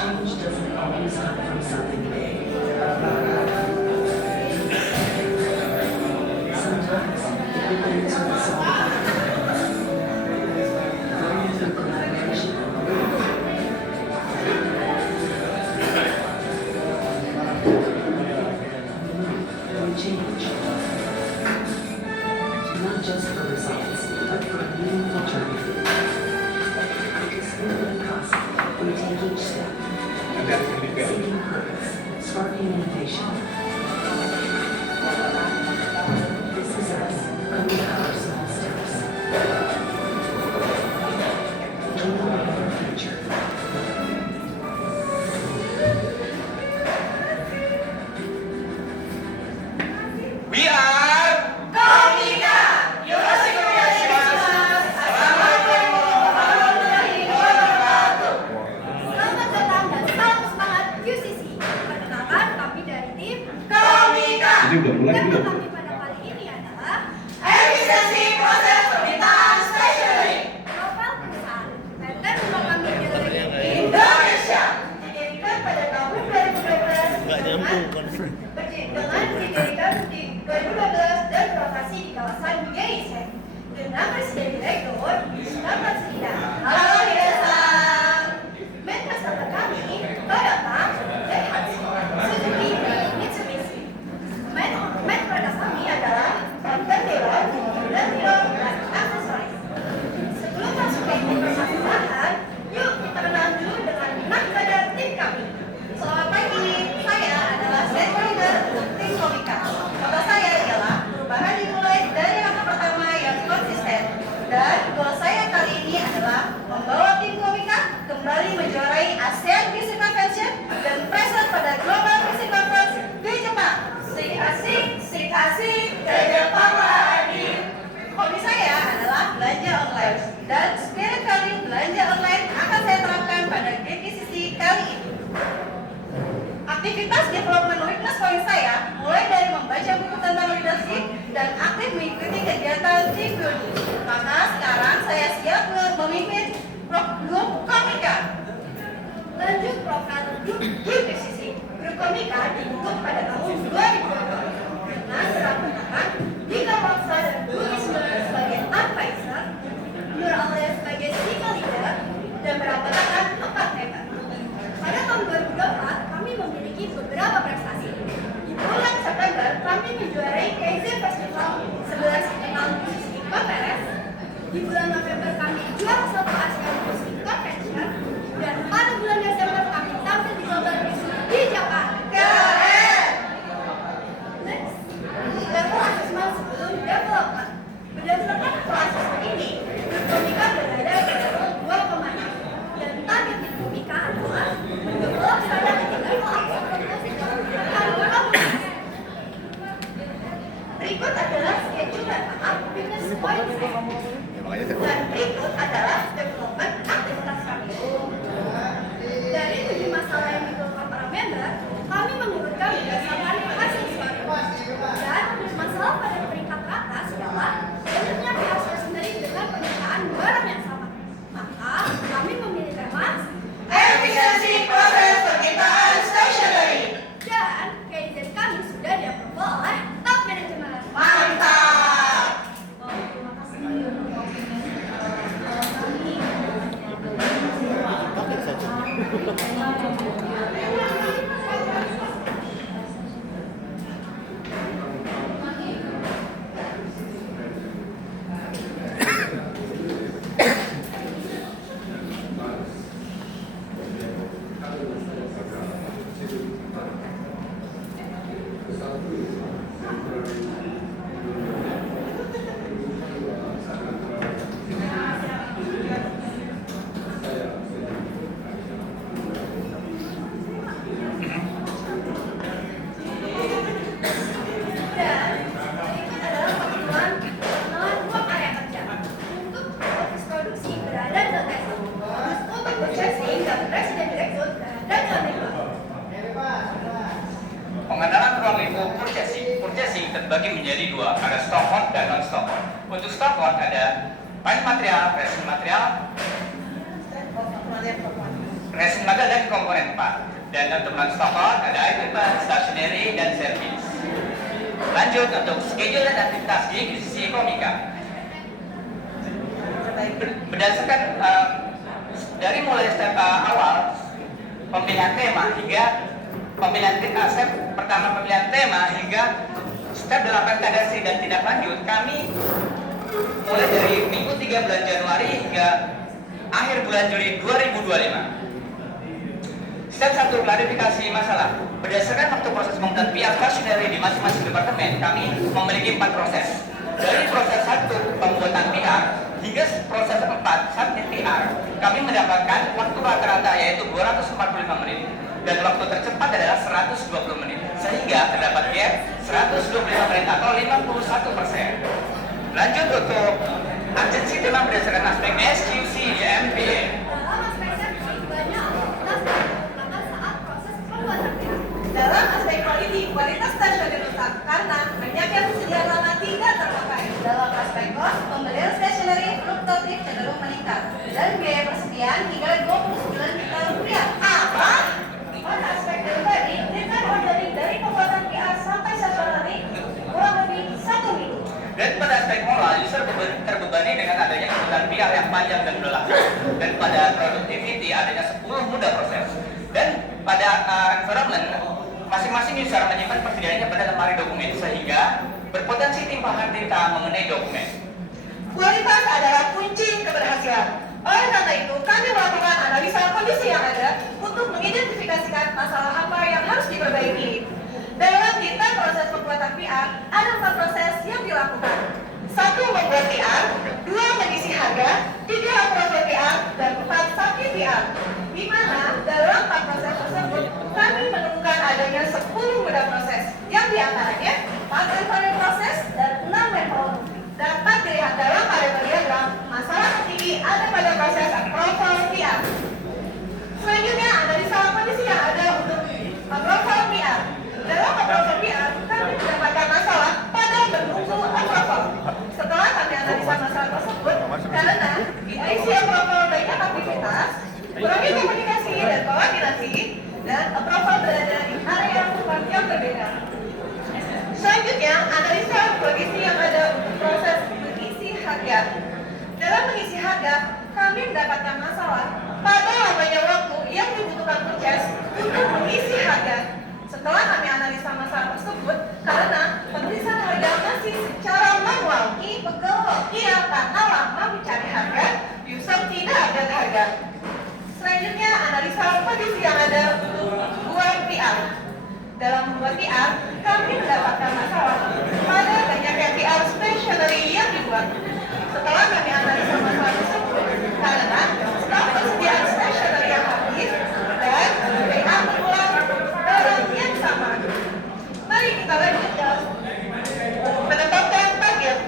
change doesn't always come from something big. Sometimes it begins with a small growing through collaboration. We change. Not just for results, but for a meaningful journey. Because in the process, we take each step, seeking purpose, sparking innovation. This is us, coming to our small steps. Dreaming of a better future. We are Komika. Selamat datang dan salam semangat QCC. Perkenalkan, kami dari tim Komika. Ini udah mulai Tema belum? kami pada kali ini adalah Efisiensi proses permintaan stationery Novel Perusahaan PT Rumah Kami Galeri Indonesia. didirikan pada tahun 2012 dengan didirikan di 2012 dan berlokasi di kawasan Bugis dengan Presiden Direktur Yusuf Matsida. Halo Hidesan. Main customer kami Toyota, Daihatsu, Suzuki, dan Mitsubishi. Main produk kami adalah konten dewan dan film dan aksesoris. Sebelum masuk ke informasi bahan, yuk kita kenalan dulu dengan nakada tim kami. Selamat pagi, saya adalah set leader untuk tim Komika. Kata saya ialah perubahan dimulai dari langkah pertama yang konsisten. Dan goal saya kali ini adalah membawa tim Komika kembali menjuarai ASEAN Music Convention dan present pada Global Music Conference di Jepang. Sik asik, ke Jepang lagi. Hobi saya adalah belanja online dan spirit value belanja online akan saya terapkan pada GPCC kali ini. Aktivitas development weakness point saya mulai dari membaca buku tentang leadership dan aktif mengikuti kegiatan team building. Maka sekarang saya siap memimpin grup Komika. Lanjut profil grup GPCC. Grup Komika dibentuk pada tahun 2020 dengan beranggotakan Dika Maksa dan Bugis sebagai advisor, Nur Alia sebagai civil leader, dan beranggotakan 4 member. Pada tahun 2024, kami memiliki beberapa prestasi. Di bulan September, kami menjuarai Kaizen Festival 11 Internal Musik Conference. Di bulan November, kami juara 1 Asian Music Convention. Dan pada bulan Desember, kami tampil di Global Music di Jepang. Keren! Next, level assessment sebelum development. Berdasarkan level assessment ini, grup Komika berada di level 2,6. Dan target di Komika adalah mendevelop standar di level acceptable dan berkomunikasi. Berikut adalah schedule dan tahap business point saya. Dan berikut adalah development aktivitas kami. Dari 7 masalah yang dikeluhkan para member, kami mengurutkan berdasarkan hasil survei. Dan masalah pada peringkat atas adalah banyaknya pihak sendiri dengan pernyataan barang yang sama. Maka kami memilih tema Efisiensi proses permintaan stationery. dan kaizen kami sudah di-approve oleh top manajemen. Mantap. Terima kasih. terbagi menjadi dua, ada stock on dan non stock on. Untuk stock on ada paint material, resin material dan komponen 4. Dan untuk non-stock out ada equipment, stationery, dan service. Lanjut untuk schedule dan aktivitas di sisi komika. Berdasarkan dari mulai step awal pemilihan tema hingga step pertama pemilihan tema hingga step 8 kaderisasi dan tindak lanjut, kami mulai dari minggu 3 bulan Januari hingga akhir bulan Juli 2025. Step 1, klarifikasi masalah. Berdasarkan waktu proses pembuatan PR stationery di masing-masing departemen, kami memiliki 4 proses. Dari proses 1, pembuatan PR, hingga proses 4, submit PR, kami mendapatkan waktu rata-rata yaitu 245 menit. Dan waktu tercepat adalah 120 menit. Sehingga terdapat gap 125 menit atau 51%. Lanjut untuk urgency tema berdasarkan aspek SQC di MPA. Dalam aspek kualitas stasioner rusak karena banyak yang sedia lama tidak terpakai. Dalam aspek cost, pembelian stationery fluktuatif cenderung meningkat dan biaya persediaan hingga 29 juta rupiah. Apa? Pada aspek delivery, dengan ordering dari pembuatan PR sampai stationery kurang lebih 1 minggu. Dan pada aspek moral, user terbebani dengan adanya kebutuhan PR yang panjang dan melelahkan. Dan pada productivity adanya 10 muda proses. Dan pada environment, masing-masing user menyimpan persediaannya pada lemari dokumen sehingga berpotensi timpahan tinta mengenai dokumen. Kualitas adalah kunci keberhasilan. Oleh karena itu, kami melakukan analisa kondisi yang ada untuk mengidentifikasikan masalah apa yang harus diperbaiki. Dalam detail proses pembuatan PR, ada 4 proses yang dilakukan. 1. Membuat PR, 2. Mengisi harga, 3. Approval PR, dan 4. Submit PR. Di mana dalam 4 proses tersebut, kami menemukan adanya 10 mudah proses, yang diantaranya 4 referral proses dan 6 referral. Dapat dilihat dalam variabel diagram, masalah tertinggi ada pada proses approval PR. Selanjutnya, analisa kondisi yang ada untuk approval PR. Dalam approval PR, kami mendapatkan masalah pada bentuk approval. Setelah kami analisa masalah tersebut, karena di IC approval banyak aktivitas, kurangnya komunikasi dan koordinasi, dan approval berada di area tempat yang berbeda. Selanjutnya, analisa kondisi yang ada untuk proses mengisi harga. Dalam mengisi harga, kami mendapatkan masalah pada lamanya waktu yang dibutuhkan purchase untuk mengisi harga. Setelah kami analisa masalah tersebut, karena penulisan harga masih secara manual, karena lama mencari harga, user tidak ada harga. Selanjutnya, analisa kondisi yang ada untuk membuat PR. Dalam membuat PR, kami mendapatkan masalah pada banyaknya PR stationery yang dibuat. Setelah kami analisa masalah tersebut, karena stok persediaan stationery yang habis dan PR berulang dalam yang sama. Mari kita lanjut ke menetapkan target.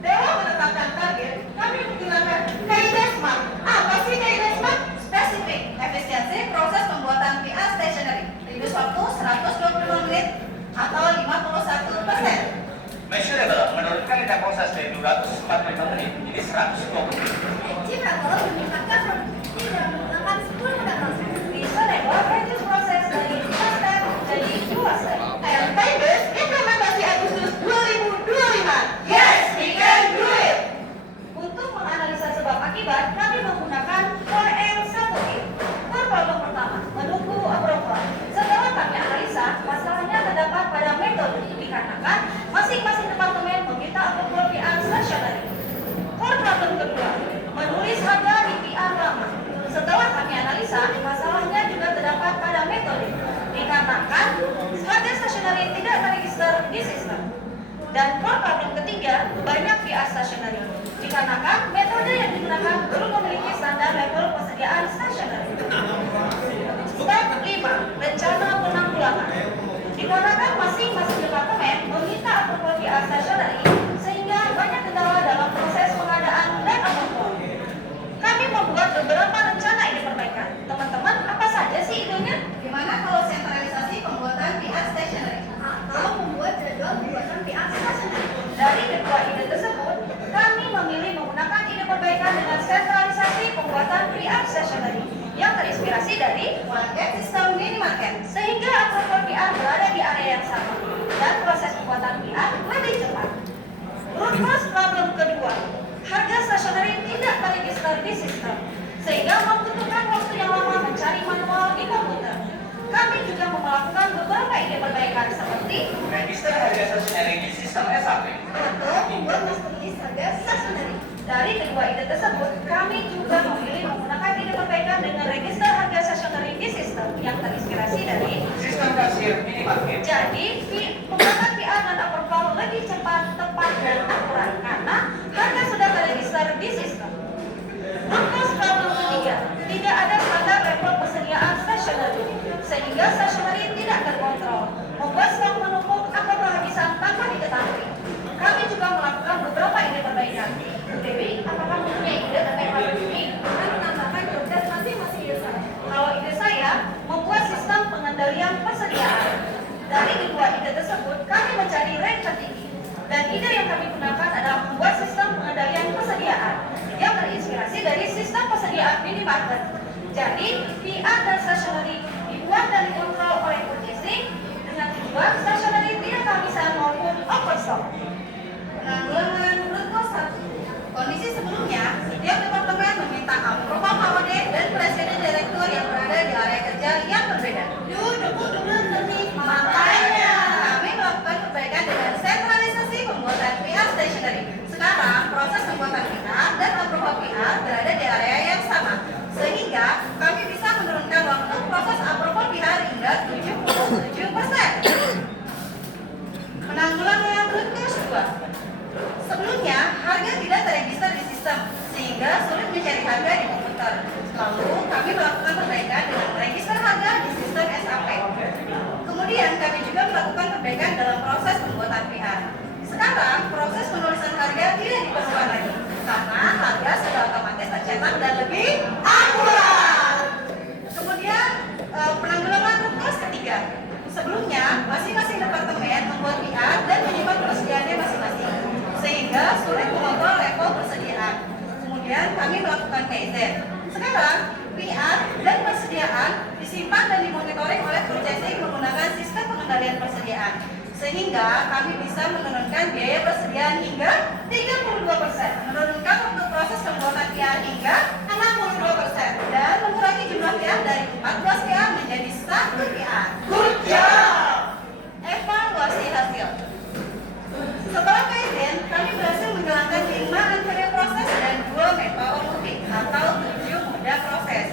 Dalam menetapkan target, kami menggunakan kaidah SMART. Apa sih kaidah SMART? Spesifik, efisiensi proses pembuatan PR stationery. Reduce waktu 125 menit atau 51%. Measurable, menurunkan lidah proses dari 245 menit menjadi 120 menit. Achievable, meningkatkan produktivitas dan menggunakan 10 mudah proses. Reasonable, reduce proses dari 5 step jadi 2 step. And time base, implementasi Agustus 2025. Yes, we can do it! Untuk menganalisa sebab akibat, kami menggunakan 4M1T. Core problem pertama, menunggu approval. Setelah kami analisa, masalahnya terdapat pada metode dikarenakan masing-masing departemen meminta approval PR stationery. Core problem kedua, menulis harga di PR lama. Setelah kami analisa, masalahnya juga terdapat pada metode dikarenakan harga stationery tidak terregister di sistem. Dan core problem ketiga, banyak PR stationery dikarenakan metode yang digunakan belum memiliki standar level persediaan stationery. Step 5, rencana penanggulangan. Dikarenakan masing-masing departemen meminta approval PR stationery sehingga banyak kendala dalam proses pengadaan dan approval. Kami membuat beberapa rencana ide perbaikan. Teman-teman, apa saja sih idenya? Gimana kalau sentralisasi pembuatan PR stationery? Atau membuat jadwal pembuatan PR stationery? Dari kedua ide tersebut, kami memilih menggunakan ide perbaikan dengan sentralisasi pembuatan PR stationery yang terinspirasi dari harga stasioner tidak terregister di sistem, sehingga membutuhkan waktu yang lama mencari manual di komputer. Kami juga melakukan beberapa ide perbaikan seperti register harga stasioner di sistem SAP. atau membuat master list harga stasioner. Dari kedua ide tersebut, kami juga memilih menggunakan ide perbaikan dengan register harga stasioner di sistem yang terinspirasi dari Sistem kasir minimarket. jadi, penggunaan PR dan approval lebih cepat, tepat, dan akurat karena harga sudah terregister di sistem. Rumus problem ketiga, tidak ada standar level persediaan stationery, sehingga stationery tidak terkontrol, membuat stok menumpuk atau kehabisan tanpa diketahui. Kami juga melakukan beberapa ide perbaikan. Dewi, apakah mempunyai ide terkait problem ini? Dan menambahkan progres masing-masing ide saya. Kalau ide saya, membuat sistem pengendalian persediaan. Dari kedua ide tersebut, kami mencari rank tertinggi. Dan ide yang kami gunakan adalah membuat sistem pengendalian persediaan yang terinspirasi dari sistem persediaan minimarket. Jadi, PR dan stationery dibuat dan dikontrol oleh purchasing dengan tujuan stationery tidak kehabisan maupun overstock. Penanggulangan root cause 1. Kondisi sebelumnya, setiap departemen meminta approval HOD dan presiden direktur yang berada di area kerja yang berbeda. Makanya, kami melakukan perbaikan dengan sentralisasi pembuatan PR stationery. Sekarang, proses pembuatan PR dan approval PR berada di area yang sama, sehingga kami bisa menurunkan waktu proses approval PR hingga 77%. Penanggulangan root cause 2. Sebelumnya, harga tidak terregister di sistem, sehingga sulit mencari harga di komputer. Lalu, kami melakukan perbaikan dengan meregister harga di sistem SAP. Kemudian, kami juga melakukan perbaikan dalam proses pembuatan PR. Sekarang, proses penulisan harga tidak diperlukan lagi, karena harga sudah otomatis tercetak dan lebih akurat. Kemudian, penanggulangan root cause ketiga. Sebelumnya, masing-masing departemen membuat PR dan menyimpan persediaannya masing-masing, sehingga sulit mengontrol level persediaan. Kemudian kami melakukan KZ. Sekarang, PR dan persediaan disimpan dan dimonitoring oleh purchasing menggunakan sistem pengendalian persediaan, sehingga kami bisa menurunkan biaya persediaan hingga 32%, menurunkan waktu proses pembuatan PR hingga 62%, dan mengurangi jumlah PR dari 14 PR menjadi 1 PR. Good job! Evaluasi hasil. Setelah kaizen, kami berhasil menjalankan 5 unfair proses dan 2 manpower looping atau 7 moda proses,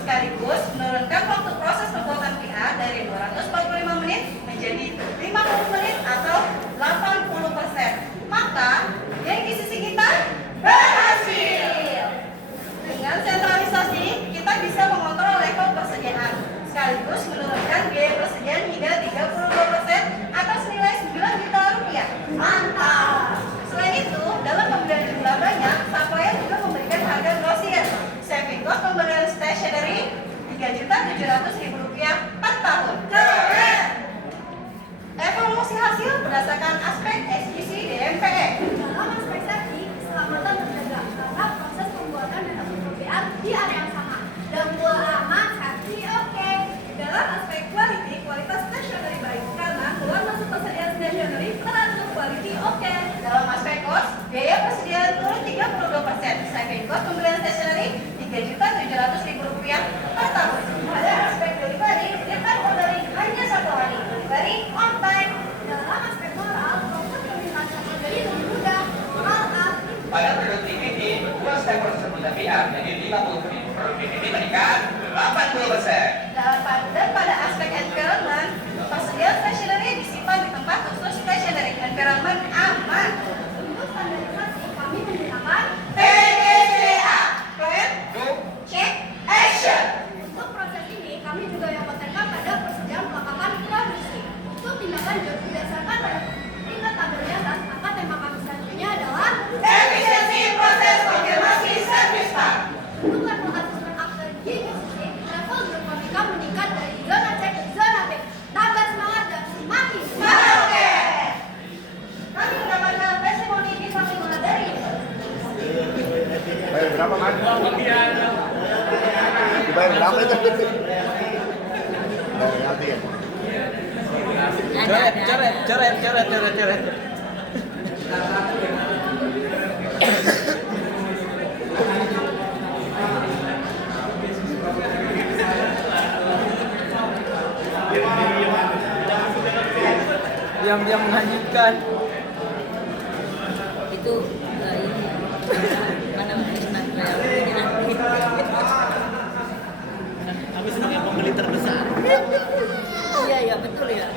sekaligus menurunkan waktu proses pembuatan PR dari 245 menit menjadi 50 menit atau 80%. Maka, yang di sisi kita berhasil. Dengan sentralisasi, kita bisa mengontrol level persediaan, sekaligus menurunkan biaya persediaan hingga 32% atau senilai 9 juta rupiah. Mantap! Selain itu, dalam pembelian jumlah banyak, supplier juga memberikan harga grosir. Saving cost pembelian stationery 3.700.000 rupiah per tahun. Keren! Evaluasi hasil berdasarkan aspek SGC DMPE. Dalam aspek safety, keselamatan terjaga karena proses pembuatan dan approval PR di area yang sama. Dempul aman, safety oke. Dalam aspek quality, kualitas stationery baik karena keluar masuk persediaan stationery teratur quality oke. Dalam aspek cost, biaya persediaan turun 32%. Saving cost pembelian stationery 3.700.000 rupiah per tahun. Pada aspek delivery, return ordering hanya 1 hari. Delivery on time. Dalam aspek moral, proses permintaan jadi lebih mudah. Maaf, Pada produktiviti, dua step proses pembuatan PR menjadi 50 menit. Produktiviti meningkat 80%. Dan pada aspek environment, persediaan stationery disimpan di tempat khusus stationery. Environment aman. untuk standarisasi kami menggunakan PDCA. Plan, Do, check, action. untuk proses ini kami juga yang konsentrasi pada persediaan perlengkapan produksi. Untuk tindak lanjut berdasarkan pada tingkat tabel di atas, maka tema kami selanjutnya adalah Efisiensi proses konfirmasi servis part. untuk level asesmen after GCC, level grup komika meningkat dari zona C ke zona B. Tambah semangat dan semakin Oke. Kami mendapatkan testimoni di samping dari Bayar berapa, Mas? Dibayar berapa itu? Nanti ya. Coret. diam-diam menghanyutkan. Itu ini mana Isnan yang nanti. Aku sebagai pembeli terbesar. Iya betul ya.